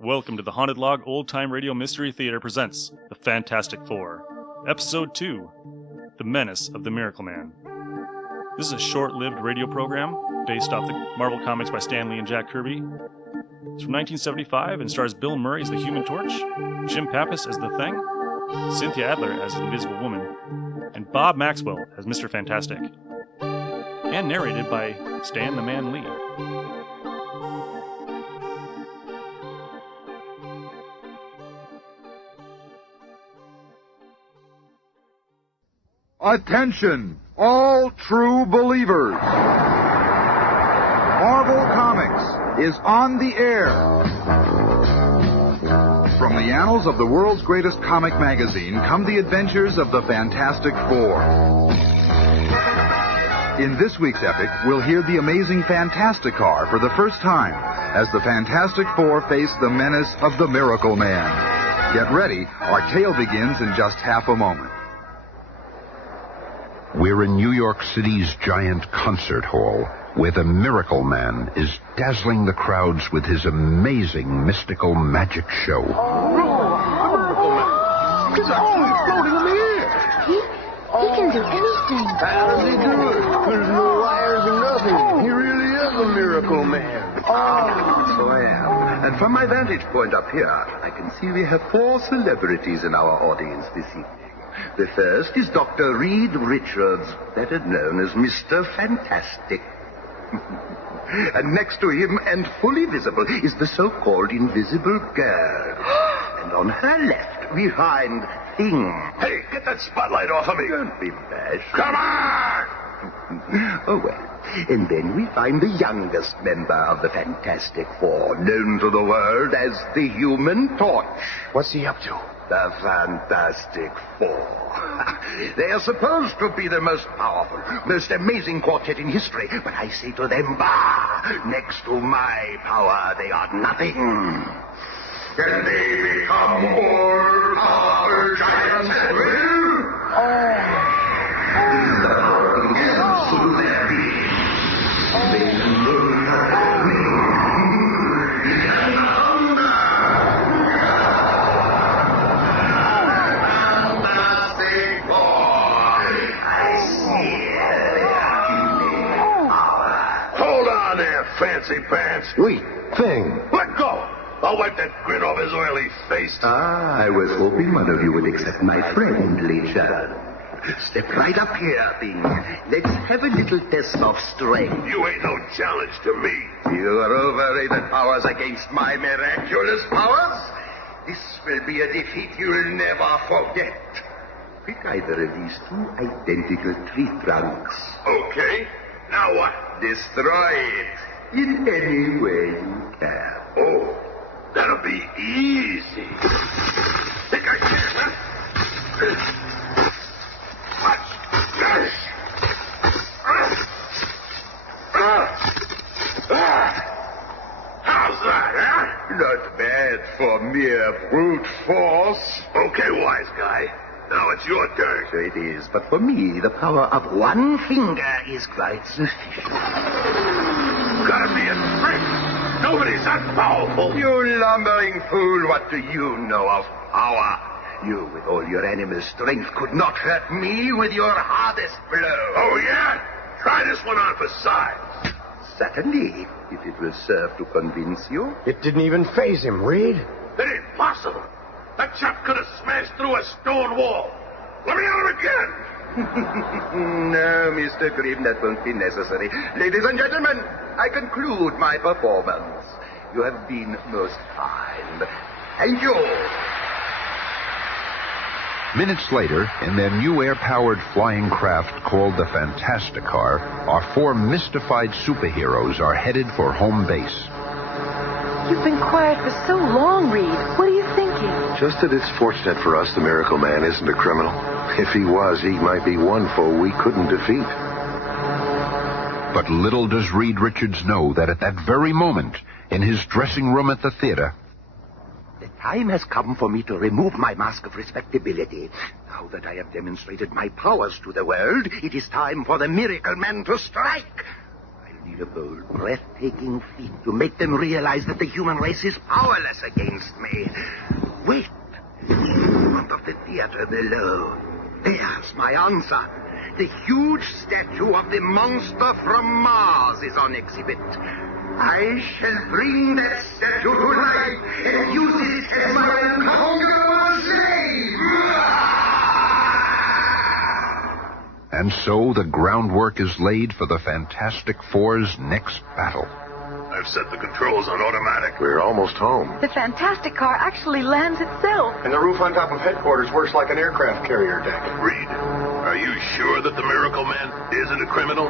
Welcome to the Haunted Log Old Time Radio Mystery Theater presents The Fantastic Four, Episode 2, The Menace of the Miracle Man. This is a short-lived radio program based off the Marvel comics by Stan Lee and Jack Kirby. It's from 1975 and stars Bill Murray as the Human Torch, Jim Pappas as the Thing, Cynthia Adler as the Invisible Woman, and Bob Maxwell as Mr. Fantastic. And narrated by Stan the Man Lee. Attention, all true believers. Marvel Comics is on the air. From the annals of the world's greatest comic magazine come the adventures of the Fantastic Four. In this week's epic, we'll hear the amazing Fantastic Car for the first time as the Fantastic Four face the menace of the Miracle Man. Get ready, our tale begins in just half a moment. We're in New York City's giant concert hall, where the Miracle Man is dazzling the crowds with his amazing mystical magic show. He's always floating in the air. He can do anything. How does he do it? There's no wires or nothing. He really is a Miracle Man. So I am. And from my vantage point up here, I can see we have 4 celebrities in our audience this evening. The first is Dr. Reed Richards, better known as Mr. Fantastic. And next to him, and fully visible, is the so-called Invisible Girl. And on her left, we find Thing. Hey, get that spotlight off of me. Don't be bashful. Come on! Oh, well. And then we find the youngest member of the Fantastic Four, known to the world as the Human Torch. What's he up to? The Fantastic Four. They are supposed to be the most powerful, most amazing quartet in history, but I say to them, bah! Next to my power, they are nothing. Can they become all our giants will? Fancy pants. Wait, Thing. Let go. I'll wipe that grin off his oily face. I was hoping one of you would accept my friendly challenge. Step right up here, Thing. Let's have a little test of strength. You ain't no challenge to me. Your overrated powers against my miraculous powers? This will be a defeat you'll never forget. Pick either of these 2 identical tree trunks. Okay. Now what? Destroy it in any way you can. Oh, that'll be easy. Think I can, huh? Watch this. How's that, huh? Not bad for mere brute force. Okay, wise guy. Now it's your turn. So it is, but for me, the power of one finger is quite sufficient. Gotta be a trick. Nobody's that powerful. You lumbering fool, what do you know of power? You, with all your animal strength, could not hurt me with your hardest blow. Oh, yeah? Try this one on for size. Certainly, if it will serve to convince you. It didn't even faze him, Reed. It ain't possible. That chap could have smashed through a stone wall. Let me at him again. No, Mr. Grimm, that won't be necessary. Ladies and gentlemen, I conclude my performance. You have been most kind. Thank you. Minutes later, in their new air-powered flying craft called the Fantastic Car, our 4 mystified superheroes are headed for home base. You've been quiet for so long, Reed. What are you thinking? Just that it's fortunate for us the Miracle Man isn't a criminal. If he was, he might be one foe we couldn't defeat. But little does Reed Richards know that at that very moment, in his dressing room at the theater, The time has come for me to remove my mask of respectability. Now that I have demonstrated my powers to the world, it is time for the Miracle Man to strike. I'll need a bold, breathtaking feat to make them realize that the human race is powerless against me. Wait. In front of the theater below. There's my answer. The huge statue of the monster from Mars is on exhibit. I shall bring that statue to life and use it as my unconquerable slave. And so the groundwork is laid for the Fantastic Four's next battle. I've set the controls on automatic. We're almost home. The Fantastic Car actually lands itself. And the roof on top of headquarters works like an aircraft carrier deck. Reed, are you sure that the Miracle Man isn't a criminal?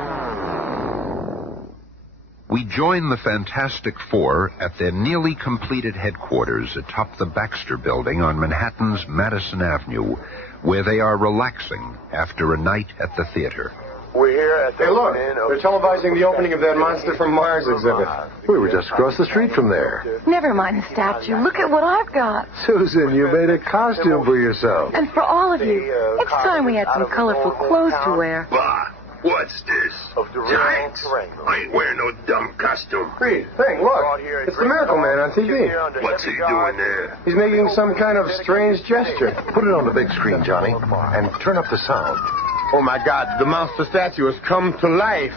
We join the Fantastic Four at their nearly completed headquarters atop the Baxter Building on Manhattan's Madison Avenue, where they are relaxing after a night at the theater. We're here at the... Hey, look, they're televising the opening of that Monster from Mars exhibit. We were just across the street from there. Never mind the statue. Look at what I've got. Susan, you made a costume for yourself. And for all of you, it's time we had some colorful clothes to wear. Bah! What's this? Giants? I ain't wearing no dumb costume. Reed, look. It's the Miracle Man on TV. What's he doing there? He's making some kind of strange gesture. Put it on the big screen, Johnny, and turn up the sound. Oh, my God, the monster statue has come to life.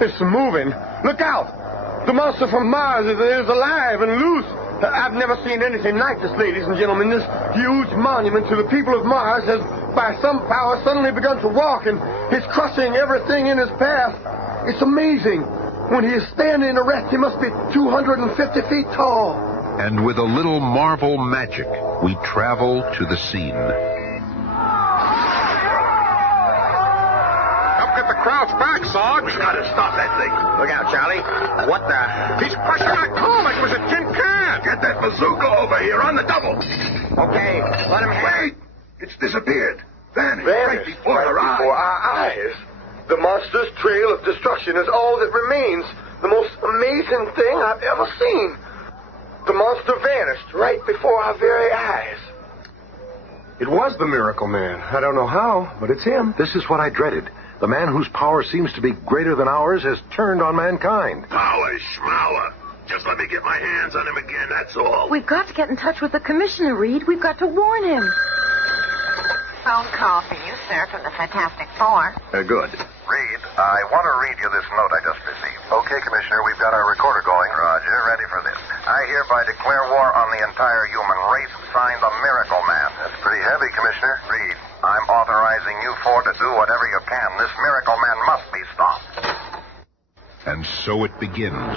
It's moving. Look out! The monster from Mars is alive and loose. I've never seen anything like this, ladies and gentlemen. This huge monument to the people of Mars has, by some power, suddenly begun to walk, and he's crushing everything in his path. It's amazing. When he is standing erect, he must be 250 feet tall. And with a little Marvel magic, we travel to the scene. Get the crowds back, Sarge. We gotta stop that thing. Look out, Charlie. What the? He's crushing that car like it was a tin can. Get that bazooka over here on the double. Okay, let him have Wait! It's disappeared. Vanished right before our eyes. The monster's trail of destruction is all that remains. The most amazing thing I've ever seen. The monster vanished right before our very eyes. It was the Miracle Man. I don't know how, but it's him. This is what I dreaded. The man whose power seems to be greater than ours has turned on mankind. Power schmower. Just let me get my hands on him again, that's all. We've got to get in touch with the commissioner, Reed. We've got to warn him. Phone call for you, sir, from the Fantastic Four. Good. Reed, I want to read you this note I just received. Okay, Commissioner, we've got our recorder going. Roger, ready for this. I hereby declare war on the entire human race. Signed, the Miracle Man. That's pretty heavy, Commissioner. Reed, I'm authorizing you four to do whatever you can. This Miracle Man must be stopped. And so it begins,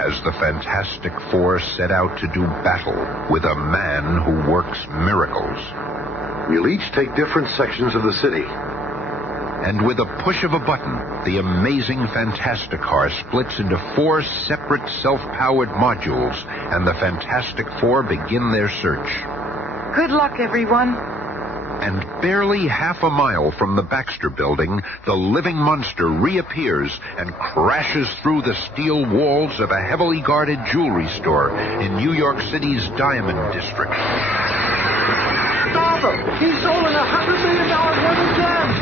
as the Fantastic Four set out to do battle with a man who works miracles. We'll each take different sections of the city. And with a push of a button, the amazing Fantastic Car splits into 4 separate self-powered modules, and the Fantastic Four begin their search. Good luck, everyone. And barely half a mile from the Baxter Building, the living monster reappears and crashes through the steel walls of a heavily guarded jewelry store in New York City's Diamond District. Stop him! He's stolen $100 million worth of gems!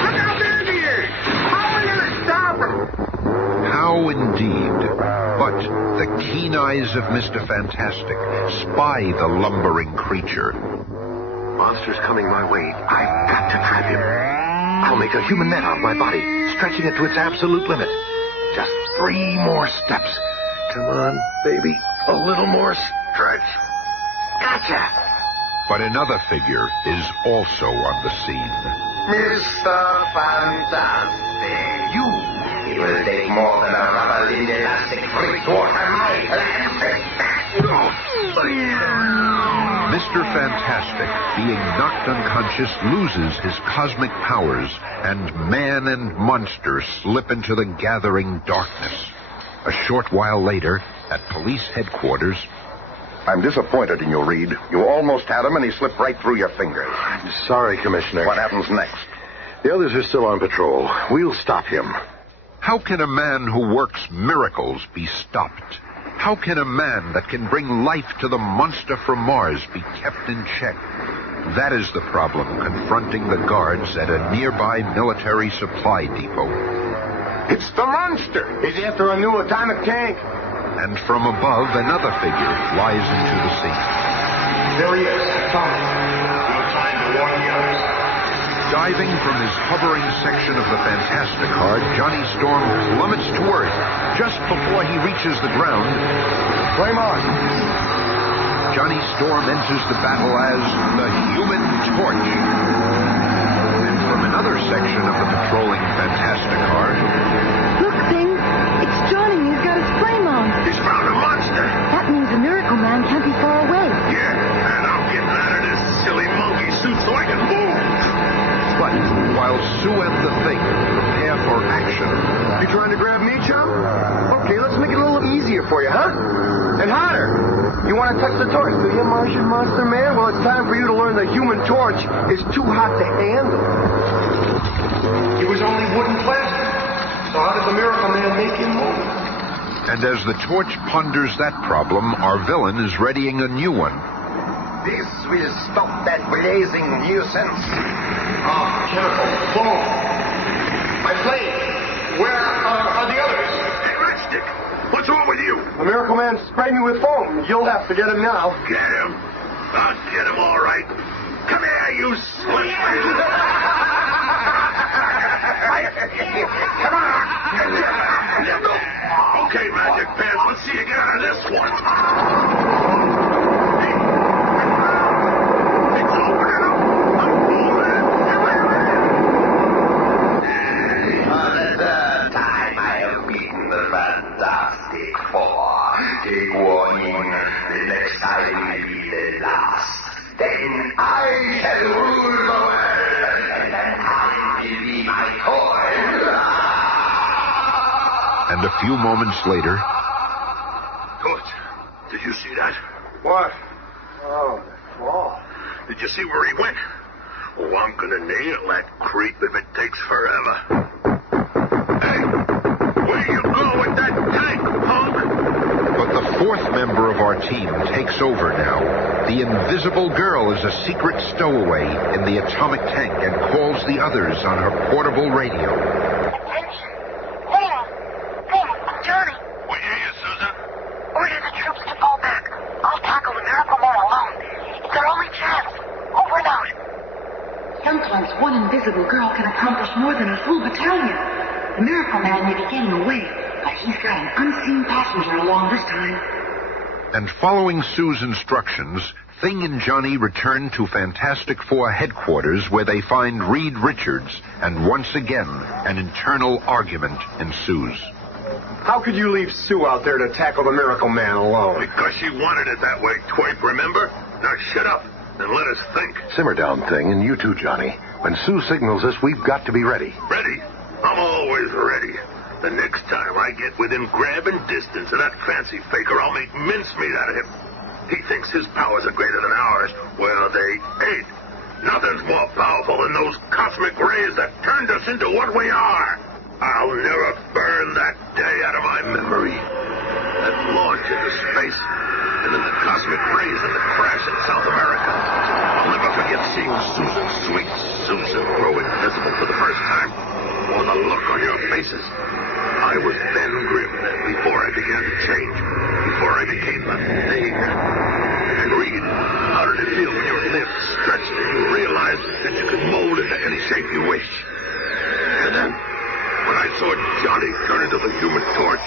Look how big he is! How are we going to stop him? How indeed. But the keen eyes of Mr. Fantastic spy the lumbering creature. Monster's coming my way. I've got to trap him. I'll make a human net out of my body, stretching it to its absolute limit. Just 3 more steps. Come on, baby. A little more stretch. Gotcha! But another figure is also on the scene. Mr. Fantastic. It will take more than a rubber-lean elastic freak to water my elastic. Mr. Fantastic, being knocked unconscious, loses his cosmic powers, and man and monster slip into the gathering darkness. A short while later, at police headquarters... I'm disappointed in you, Reed. You almost had him, and he slipped right through your fingers. I'm sorry, Commissioner. What happens next? The others are still on patrol. We'll stop him. How can a man who works miracles be stopped? How can a man that can bring life to the monster from Mars be kept in check? That is the problem confronting the guards at a nearby military supply depot. It's the monster. He's after a new atomic tank. And from above, another figure flies into the scene. There he is, Tommy. No time to warn the others. Diving from his hovering section of the Fantasticar, Johnny Storm plummets to Earth just before he reaches the ground. Flame on. Johnny Storm enters the battle as the Human Torch. And from another section of the patrolling Fantasticar... Look, Thing. It's Johnny. He's got his flame on. He's found a monster. That means the Miracle Man can't be far away. Yeah, and I'm getting out of this silly monkey suit so I can move. But while Sue and the Thing prepare for action... You trying to grab me, chum? Okay, let's make it a little easier for you, huh? And hotter. You want to touch the torch, do you, Martian Monster Man? Well, it's time for you to learn the Human Torch is too hot to handle. He was only wooden plastic. So how did the Miracle Man make him move? And as the torch ponders that problem, our villain is readying a new one. This will stop that blazing nuisance. Careful. Boom. My flame. Where are the others? Hey, Matchstick, what's wrong with you? The Miracle Man sprayed me with foam. You'll have to get him now. Get him. I'll get him all right. Come here, you slut. Come on. Okay, Magic Pants, let's see you get out of this one. It's opening up. I'm moving. Another time I have beaten the Fantastic Four. Take warning, the next time will be the last. Then I shall rule the world, and that time will be my toy. And a few moments later... Torch, did you see that? What? Oh, the claw. Did you see where he went? Oh, I'm gonna nail that creep if it takes forever. Hey, where you go with that tank, punk? But the fourth member of our team takes over now. The Invisible Girl is a secret stowaway in the atomic tank and calls the others on her portable radio. Attention. Thing, Johnny. We hear you, Susan. Order the troops to fall back. I'll tackle the Miracle Man alone. It's our only chance. Over and out. Sometimes one invisible girl can accomplish more than a full battalion. The Miracle Man may be getting away, but he's got an unseen passenger along this time. And following Sue's instructions, Thing and Johnny return to Fantastic Four headquarters where they find Reed Richards, and once again, an internal argument ensues. How could you leave Sue out there to tackle the Miracle Man alone? Because she wanted it that way, twerp, remember? Now shut up and let us think. Simmer down, Thing, and you too, Johnny. When Sue signals us, we've got to be ready. Ready? I'm always ready. The next time I get within grabbing distance of that fancy faker, I'll make mincemeat out of him. He thinks his powers are greater than ours. Well, they ain't. Nothing's more powerful than those cosmic rays that turned us into what we are. I'll never burn that day out of my memory. That launch into space, and then the cosmic rays and the crash in South America. I'll never forget seeing Susan, sweet Susan, grow invisible for the first time. Or the look on your faces. I was Ben Grimm then, before I began to change. Before I became a thing. And Reed, how did it feel when your limbs stretched and you realized that you could mold into any shape you wish? And then, when I saw Johnny turn into the Human Torch.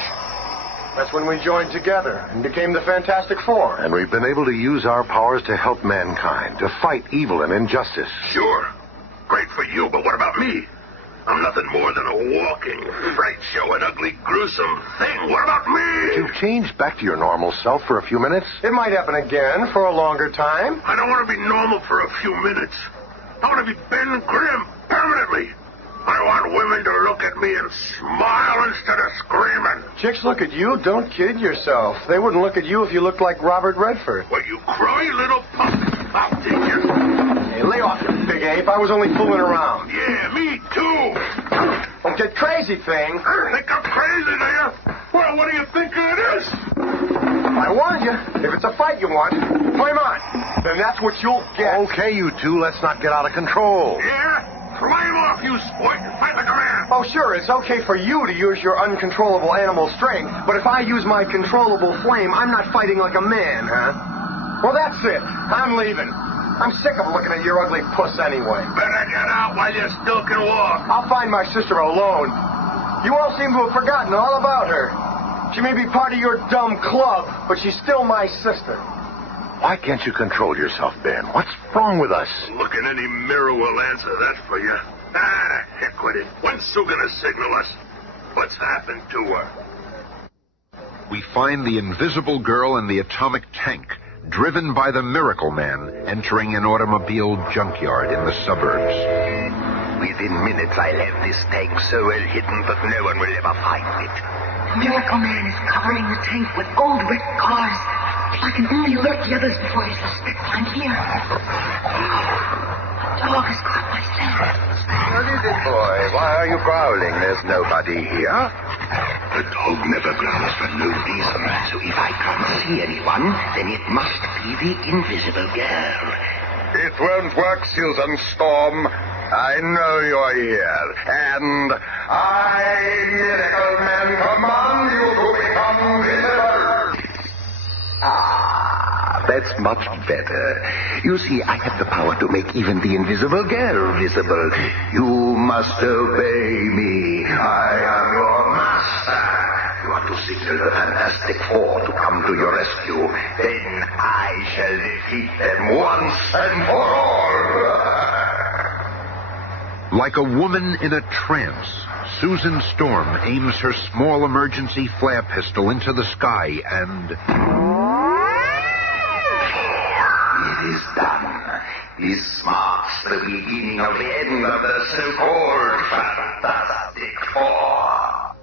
That's when we joined together and became the Fantastic Four. And we've been able to use our powers to help mankind, to fight evil and injustice. Sure. Great for you, but what about me? I'm nothing more than a walking fright show, an ugly, gruesome thing. What about me? You've changed back to your normal self for a few minutes. It might happen again for a longer time. I don't want to be normal for a few minutes. I want to be Ben Grimm permanently. I want women to look at me and smile instead of screaming. Chicks look at you. Don't kid yourself. They wouldn't look at you if you looked like Robert Redford. Well, you crummy little punk. I'll teach you. Hey, lay off, you big ape. I was only fooling around. Yeah, me too. Don't get crazy, Thing. Think I'm crazy, do you? Well, what do you think it is? I warned you. If it's a fight you want, flame on. Then that's what you'll get. Okay, you two, let's not get out of control. Yeah? Flame off, you sport, and fight like a man. Oh, sure, it's okay for you to use your uncontrollable animal strength, but if I use my controllable flame, I'm not fighting like a man, huh? Well, that's it. I'm leaving. I'm sick of looking at your ugly puss anyway. Better get out while you still can walk. I'll find my sister alone. You all seem to have forgotten all about her. She may be part of your dumb club, but she's still my sister. Why can't you control yourself, Ben? What's wrong with us? Look, any mirror will answer that for you. Ah, heck with it. When's Sue gonna signal us? What's happened to her? We find the Invisible Girl and the atomic tank, driven by the Miracle Man, entering an automobile junkyard in the suburbs. Within minutes, I'll have this tank so well hidden that no one will ever find it. The Miracle Man is covering the tank with old wrecked cars. If I can only alert the others before they suspect I'm here. The dog has caught my scent. What is it, boy? Why are you growling? There's nobody here. The dog never growls for no reason, so if I can't see anyone, then it must be the Invisible Girl. It won't work, Susan Storm. I know you're here. And I, Miracle Man, command you to become visible. Ah, that's much better. You see, I have the power to make even the Invisible Girl visible. You must obey me. I am your master. You are to signal the Fantastic Four to come to your rescue. Then I shall defeat them once and for all. Like a woman in a trance, Susan Storm aims her small emergency flare pistol into the sky and... It is done. This marks the beginning of the end of the so-called Fantastic Four.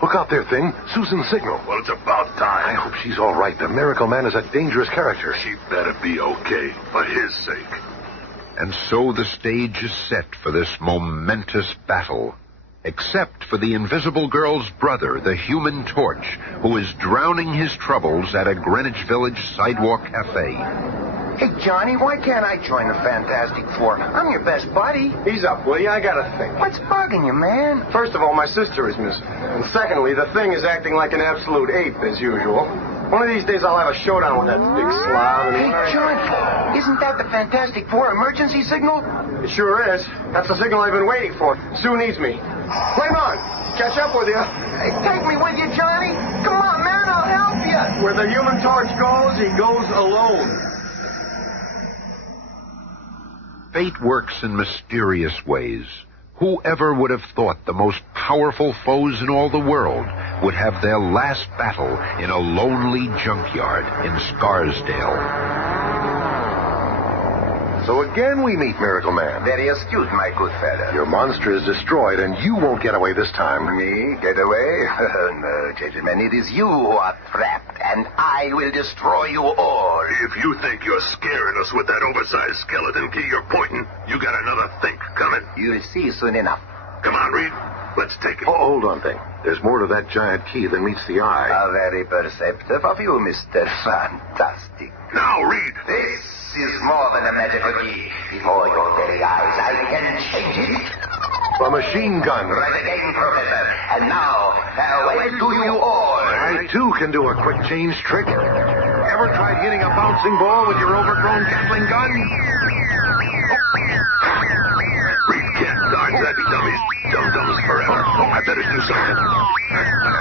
Look out there, Thing. Susan's signal. Well, it's about time. I hope she's all right. The Miracle Man is a dangerous character. She better be okay, for his sake. And so the stage is set for this momentous battle. Except for the Invisible Girl's brother, the Human Torch, who is drowning his troubles at a Greenwich Village sidewalk cafe. Hey, Johnny, why can't I join the Fantastic Four? I'm your best buddy. Ease up, will you? I gotta think. What's bugging you, man? First of all, my sister is missing. And secondly, the Thing is acting like an absolute ape, as usual. One of these days I'll have a showdown with that big slob. Hey, John, isn't that the Fantastic Four emergency signal? It sure is. That's the signal I've been waiting for. Sue needs me. Flame on! Catch up with you. Hey, take me with you, Johnny. Come on, man, I'll help you. Where the Human Torch goes, he goes alone. Fate works in mysterious ways. Whoever would have thought the most powerful foes in all the world would have their last battle in a lonely junkyard in Scarsdale? So again we meet Miracle Man. Very astute, my good fellow. Your monster is destroyed, and you won't get away this time. Me? Get away? No, gentlemen, it is you who are trapped, and I will destroy you all. If you think you're scaring us with that oversized skeleton key you're pointing, you got another think coming. You'll see soon enough. Come on, Reed. Let's take it. Oh, hold on, Thing. There's more to that giant key than meets the eye. How very perceptive of you, Mr. Fantastic. Now, Reed. This is more than a magical key. Before your very eyes, I can change it. A machine gun. Right again, Professor. And now, farewell to you all. I, too, can do a quick change trick. Ever tried hitting a bouncing ball with your overgrown Gatling gun? Reed can't dodge that, dummies. Dum-dums forever. I better do something.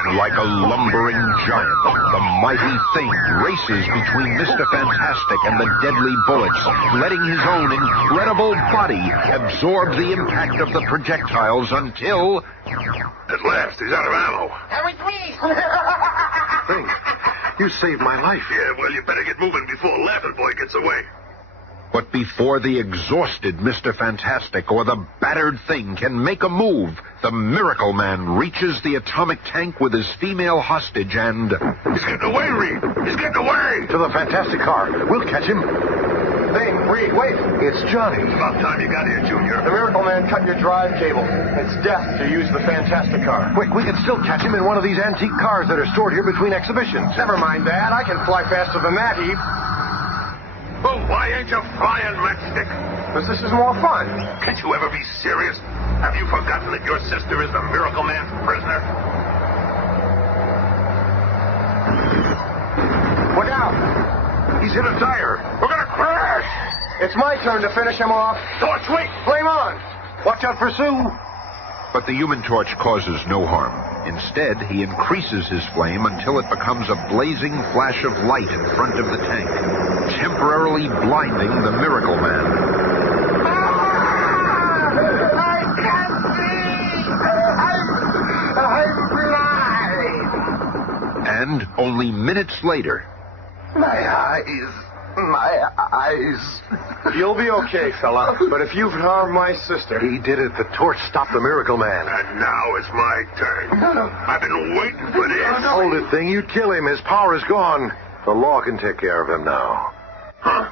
And like a lumbering giant, the mighty Thing races between Mr. Fantastic and the deadly bullets, letting his own incredible body absorb the impact of the projectiles until... At last, he's out of ammo. Hurry, please. Thing, you saved my life. Yeah, well, you better get moving before Laughing Boy gets away. But before the exhausted Mr. Fantastic or the battered Thing can make a move, the Miracle Man reaches the atomic tank with his female hostage and... He's getting away, Reed! He's getting away! To the Fantastic car. We'll catch him. Thing, Reed, wait. It's Johnny. It's about time you got here, Junior. The Miracle Man cut your drive cable. It's death to use the Fantastic car. Quick, we can still catch him in one of these antique cars that are stored here between exhibitions. Never mind that. I can fly faster than that, Eve. Well, why ain't you flying, matchstick? Because this is more fun. Can't you ever be serious? Have you forgotten that your sister is the Miracle Man's prisoner? Look out! He's hit a tire. We're gonna crash! It's my turn to finish him off. Torch, wait! Flame on! Watch out for Sue! But the Human Torch causes no harm. Instead, he increases his flame until it becomes a blazing flash of light in front of the tank, temporarily blinding the Miracle Man. I can't see! I'm blind! And only minutes later, My eyes. You'll be okay, fella. But if you've harmed my sister... He did it. The torch stopped the Miracle Man. And now it's my turn. I've been waiting for this. Hold it, thing. You'd kill him. His power is gone. The law can take care of him now. Huh?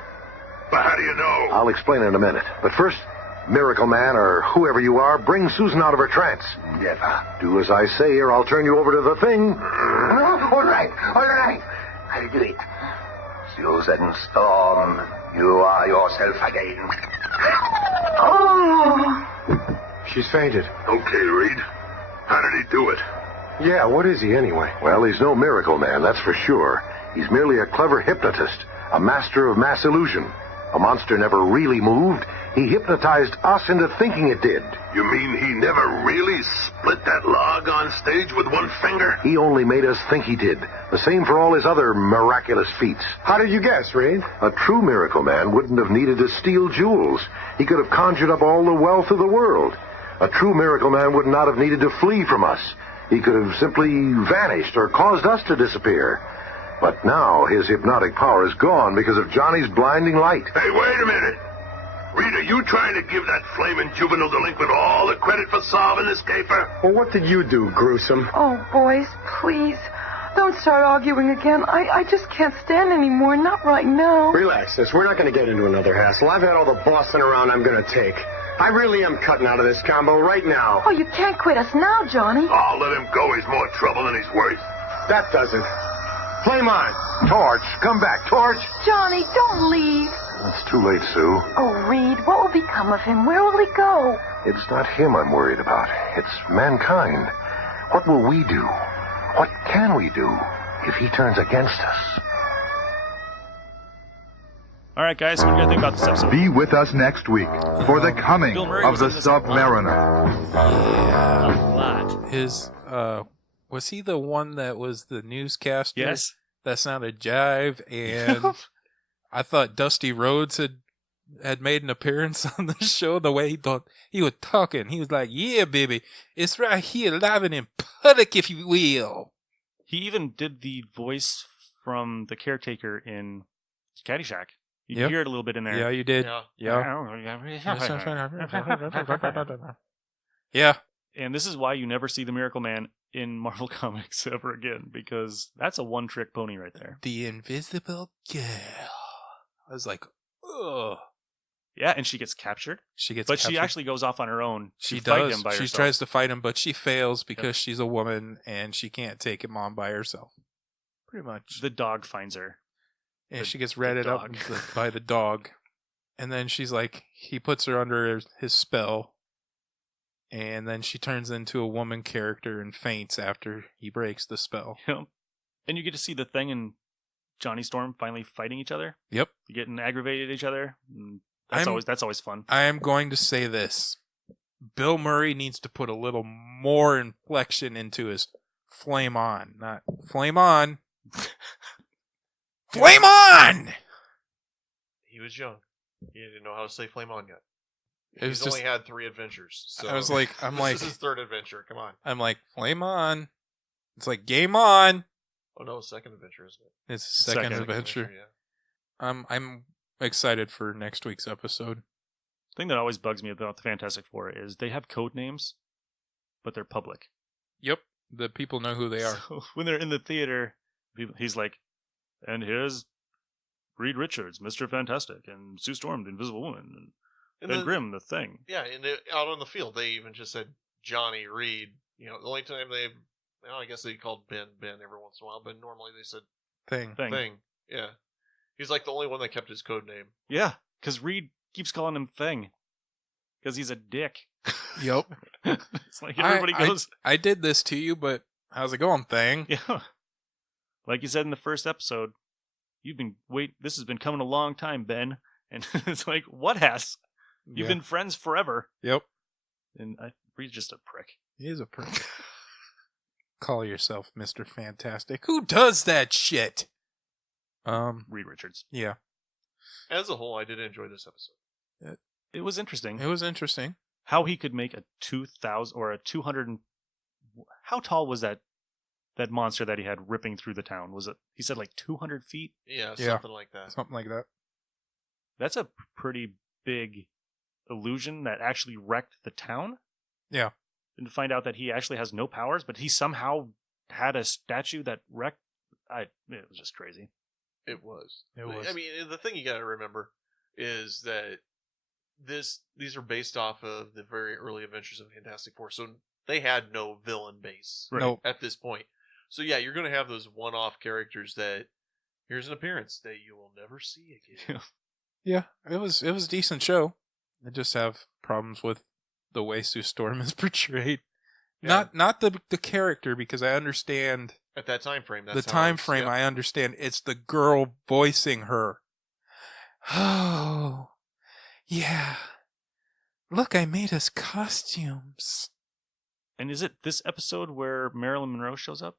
But how do you know? I'll explain in a minute. But first, Miracle Man, or whoever you are, bring Susan out of her trance. Never. Do as I say, or I'll turn you over to the thing. All right. I'll do it. Susan Storm, you are yourself again. Oh! She's fainted. Okay, Reed. How did he do it? Yeah, what is he anyway? Well, he's no Miracle Man, that's for sure. He's merely a clever hypnotist, a master of mass illusion. A monster never really moved. He hypnotized us into thinking it did. You mean he never really split that log on stage with one finger? He only made us think he did. The same for all his other miraculous feats. How did you guess, Reed? A true Miracle Man wouldn't have needed to steal jewels. He could have conjured up all the wealth of the world. A true Miracle Man would not have needed to flee from us. He could have simply vanished or caused us to disappear. But now his hypnotic power is gone because of Johnny's blinding light. Hey, wait a minute. Reed, are you trying to give that flaming juvenile delinquent all the credit for solving this caper? Well, what did you do, gruesome? Oh, boys, please. Don't start arguing again. I just can't stand anymore. Not right now. Relax, sis. We're not going to get into another hassle. I've had all the bossing around I'm going to take. I really am cutting out of this combo right now. Oh, you can't quit us now, Johnny. Oh, let him go. He's more trouble than he's worth. That doesn't. Flame on. Torch, come back, Torch. Johnny, don't leave. It's too late, Sue. Oh, Reed, what will become of him? Where will he go? It's not him I'm worried about. It's mankind. What will we do? What can we do if he turns against us? All right, guys, what do you think about this episode? Be with us next week for the coming Bill Murray of was the in this a lot. Submariner. A lot. His, was he the one that was the newscaster? Yes. That sounded jive, and I thought Dusty Rhodes had made an appearance on the show. The way he was talking, he was like, "Yeah, baby, it's right here, live and in public, if you will." He even did the voice from the caretaker in Caddyshack. You Yep. hear it a little bit in there. Yeah, you did. Yeah. And this is why you never see the Miracle Man in Marvel Comics ever again, because that's a one-trick pony right there. The Invisible Girl. I was like, ugh. Yeah, and she gets captured. She gets But she captured. actually goes off on her own She to fight does. him by She herself. tries to fight him, but she fails because she's a woman and she can't take him on by herself. Pretty much. The dog finds her. And she gets ratted up dog. by the dog. And then she's like, he puts her under his spell. And then she turns into a woman character and faints after he breaks the spell. Yep. And you get to see the Thing and Johnny Storm finally fighting each other. Yep. Getting aggravated at each other. And that's always fun. I am going to say this. Bill Murray needs to put a little more inflection into his flame on. Not flame on. Flame on! He was young. He didn't know how to say flame on yet. It was He's only had 3 adventures. So I was like, this is his 3rd adventure. Come on. I'm like, flame on. It's like, game on. Oh no, 2nd adventure, isn't it? It's his second adventure. Yeah. I'm excited for next week's episode. The thing that always bugs me about the Fantastic Four is they have code names, but they're public. Yep. The people know who they are. So when they're in the theater, he's like, and here's Reed Richards, Mr. Fantastic, and Sue Storm, the Invisible Woman, and Ben Grimm, the Thing. Yeah, and out on the field, they even just said Johnny Reed. You know, the only time I guess they called Ben every once in a while, but normally they said Thing. Thing. Yeah. He's like the only one that kept his code name. Yeah, because Reed keeps calling him Thing. Because he's a dick. Yep. It's like everybody goes... I did this to you, but how's it going, Thing? Yeah. Like you said in the first episode, this has been coming a long time, Ben. And it's like, what has? You've been friends forever. Yep. And Reed's just a prick. He is a prick. Call yourself Mr. Fantastic. Who does that shit? Reed Richards. Yeah. As a whole, I did enjoy this episode. It was interesting. It was interesting. How he could make a 2,000 or a 200... How tall was that monster that he had ripping through the town? Was it? He said like 200 feet? Yeah, something like that. Something like that. That's a pretty big illusion that actually wrecked the town. Yeah. And to find out that he actually has no powers, but he somehow had a statue that wrecked... It was just crazy. It was. It was. I mean, the thing you got to remember is that these are based off of the very early Adventures of Fantastic Four, so they had no villain base at this point. So yeah, you're going to have those one-off characters that here's an appearance that you will never see again. Yeah, it was a decent show. I just have problems with the way Sue Storm is portrayed. Yeah. Not the character, because I understand at that time frame. That's the time frame. I understand. It's the girl voicing her. Oh, yeah. Look, I made us costumes. And is it this episode where Marilyn Monroe shows up?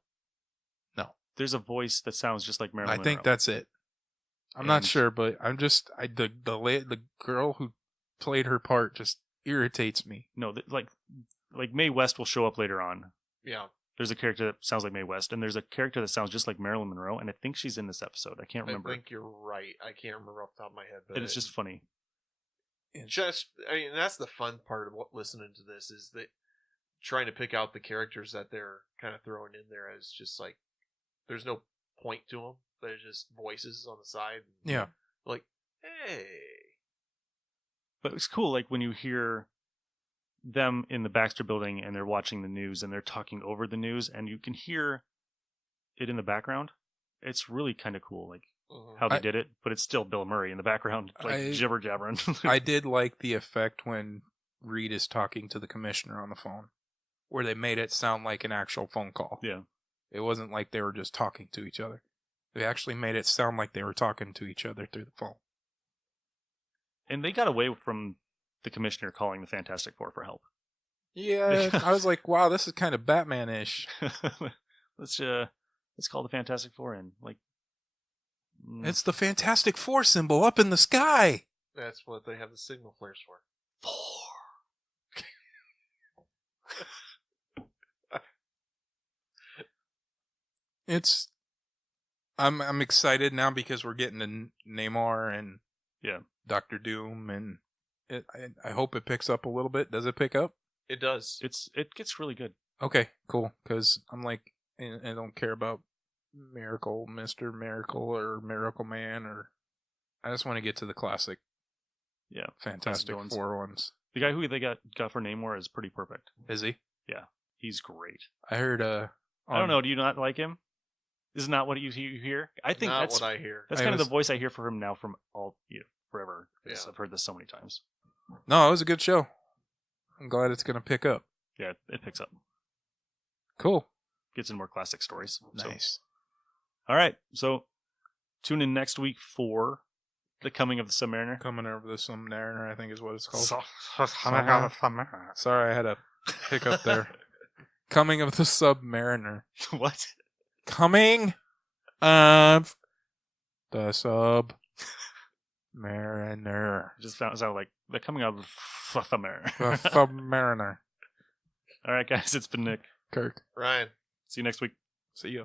No. There's a voice that sounds just like Marilyn Monroe. I think that's it. I'm not sure, but I'm just the girl who played her part just irritates me. No, like Mae West will show up later on. Yeah. There's a character that sounds like Mae West, and there's a character that sounds just like Marilyn Monroe, and I think she's in this episode. I can't remember. I think you're right. I can't remember off the top of my head. But and it's just funny. That's the fun part of listening to this, is that trying to pick out the characters that they're kind of throwing in there as just like, there's no point to them. They're just voices on the side. Yeah. Like, hey. But it's cool, like when you hear them in the Baxter building and they're watching the news and they're talking over the news and you can hear it in the background. It's really kind of cool, like how they did it, but it's still Bill Murray in the background, like jibber jabbering. I did like the effect when Reed is talking to the commissioner on the phone, where they made it sound like an actual phone call. Yeah. It wasn't like they were just talking to each other. They actually made it sound like they were talking to each other through the phone. And they got away from the commissioner calling the Fantastic Four for help. Yeah, I was like, wow, this is kind of Batman-ish. Let's call the Fantastic Four in. Like, it's the Fantastic Four symbol up in the sky. That's what they have the signal flares for. I'm excited now because we're getting to Namor and yeah, Doctor Doom, and I hope it picks up a little bit. Does it pick up? It does. It gets really good. Okay, cool. Because I'm like, I don't care about Miracle, Mr. Miracle, or Miracle Man, or I just want to get to the classic. Yeah, Fantastic Four ones. The guy who they got for Namor is pretty perfect. Is he? Yeah, he's great. I heard. I don't know. Do you not like him? Is not what you hear? I think not that's what I hear. That's kind of the voice I hear for him now from forever. Yeah. I've heard this so many times. No, it was a good show. I'm glad it's going to pick up. Yeah, it picks up. Cool. Gets in more classic stories. Nice. So. All right, so tune in next week for The Coming of the Submariner. Coming over the Submariner, I think is what it's called. Sorry, I had a hiccup there. Coming of the Submariner. What? Coming of the Submariner. Just sounded like The Coming of the Submariner. The Submariner. All right, guys, it's been Nick. Kirk. Ryan. See you next week. See ya.